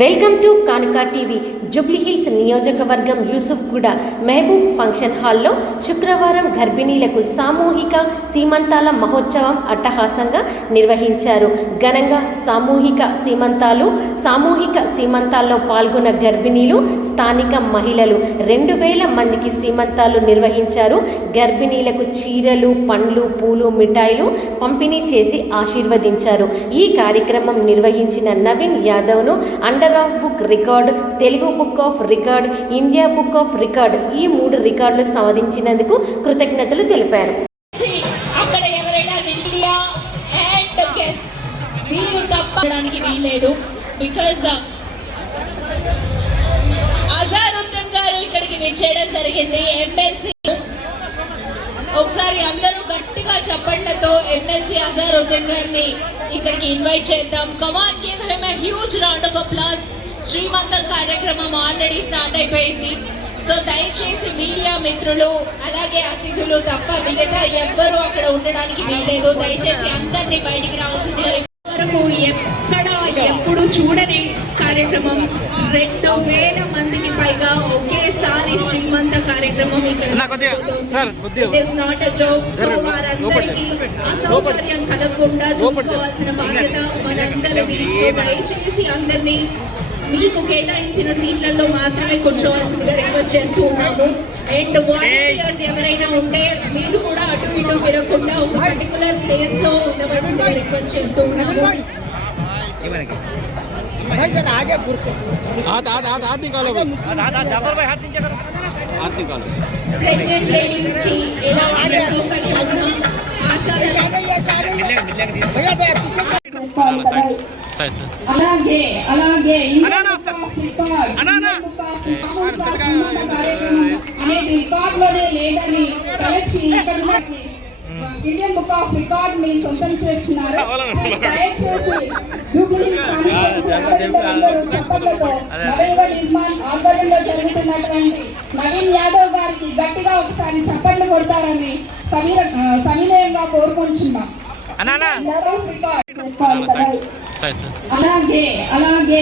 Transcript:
Welcome to కానుక TV. Jubilee Hills నియోజకవర్గం Yousufguda Mahabub function హాల్లో శుక్రవారం గర్భిణీలకు సామూహిక సీమంతాల మహోత్సవం అట్టహాసంగా నిర్వహించారు. ఘనంగా సామూహిక సీమంతాల్లో పాల్గొన్న గర్భిణీలు, స్థానిక మహిళలు 2000 మందికి సీమంతాలు నిర్వహించారు. గర్భిణీలకు చీరలు, పండ్లు, పూలు, మిఠాయిలు పంపిణీ చేసి ఆశీర్వదించారు. ఈ కార్యక్రమం నిర్వహించిన నవీన్ యాదవ్ను under of book record, Telugu book of record, India book of record ఈ 3 రికార్డులు సాధించినందుకు కృతజ్ఞతలు తెలిపారు. అక్కడ ఎవరైనా ఇండియా అండ్ గెస్ట్స్ మీరు తప్పడానికి వీల్లేదు. బికాజ్ అజారుద్దీన్ గారు ఇక్కడికి విచ్చేయడం జరిగింది. ఎమ్మెల్సీ ఒకసారి అందరూ గట్టిగా చప్పట్లతో ఎమ్మెల్సీ అజారుద్దీన్ గారిని ఇక్కడికి ఇన్వైట్ చేద్దాం. Come on, give him a huge round of applause. శ్రీమంతం కార్యక్రమం ఆల్రెడీ స్టార్ట్ అయిపోయింది. సో దయచేసి మీడియా మిత్రులు అలాగే అతిథులు తప్ప మిగతా ఎవ్వరూ అక్కడ ఉండడానికి వీలేదు. దయచేసి అందరినీ బయటికి రావాల్సింది. వరకు ఎక్కడ ఎప్పుడు చూడని కార్యక్రమం. 2000 మందికి పైగా ఒకేసారి శ్రీమంత కార్యక్రమం ఇక్కడ. వారందరికీ అసౌకర్యం కలగకుండా చూసుకోవాల్సిన బాధ్యత మనందరిది. దయచేసి అందరినీ మీకు కేటాయించిన సీట్లలో మాత్రమే కూర్చోవాల్సిందిగా రిక్వెస్ట్ చేస్తూ ఉన్నాము. అండ్ వాలంటీర్స్ ఎవరైనా ఉంటే మీరు కూడా అటు ఇటు తిరగకుండా ఒక పర్టికులర్ ప్లేస్ లో ఉండవలసిందిగా రిక్వెస్ట్ చేస్తూ ఉన్నాము. ప్రెగ్నెంట్ లేడీస్ కి ఎలాంటి సౌకర్యం ఉన్నా అలాగే అనేది రికార్డ్ లోనే లేదని కలిసి ఇక్కడ ఇండియన్ బుక్ ఆఫ్ రికార్డ్ ని సొంతం చేస్తున్నారు. దయచేసి నిర్మాణ్ ఆధ్వర్యంలో జరుగుతున్నటువంటి నవీన్ యాదవ్ గారికి గట్టిగా ఒకసారి చప్పట్లు కొడతారని సవినయంగా కోరుకుంటున్నాం. అలాగే